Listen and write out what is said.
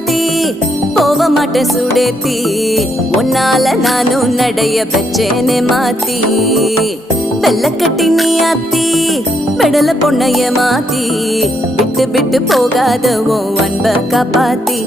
மாத்தி போக மாட்டேன் சுடேத்தி உன்னால நானும் நடைய பெச்சேனே மாத்தி வெள்ளக்கட்டி நீ ஆத்தி பெடல பொண்ணைய மாத்தி விட்டு விட்டு போகாத உன் அன்ப காப்பாத்தி